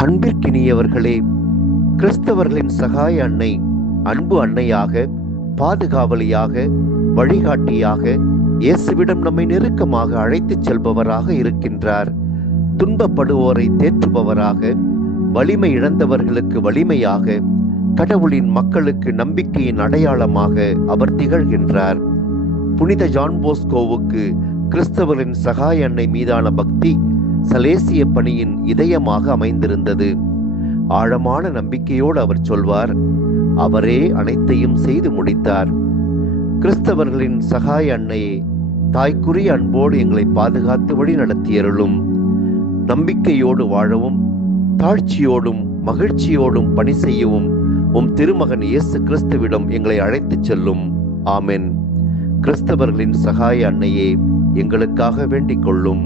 அன்பிற்கினியவர்களே, கிறிஸ்தவர்களின் சகாய அன்னை அன்பு அன்னையாக, பாதுகாவலியாக, வழிகாட்டியாக இயேசுவிடம் நம்மை நெருக்கமாக அழைத்துச் செல்பவராக இருக்கின்றார். துன்பப்படுவோரை தேற்றுபவராக, வலிமை இழந்தவர்களுக்கு வலிமையாக, கடவுளின் மக்களுக்கு நம்பிக்கையின் அடையாளமாக அவர் திகழ்கின்றார். புனித ஜான் போஸ்கோவுக்கு கிறிஸ்தவரின் சகாய அன்னை மீதான பக்தி சலேசிய பணியின் இதயமாக அமைந்திருந்தது. ஆழமான நம்பிக்கையோடு அவர் சொல்வார், அவரே அனைத்தையும் செய்து முடித்தார். கிறிஸ்தவர்களின் சகாய அன்னையே, தாய்க்குரிய அன்போடு எங்களை பாதுகாத்து வழி நடத்தியருளும். நம்பிக்கையோடு வாழவும், தாழ்ச்சியோடும் மகிழ்ச்சியோடும் பணி செய்யவும் உம் திருமகன் இயேசு கிறிஸ்துவிடம் எங்களை அழைத்துச் செல்லும். ஆமென். கிறிஸ்தவர்களின் சகாய அன்னையே, எங்களுக்காக வேண்டிக் கொள்ளும்.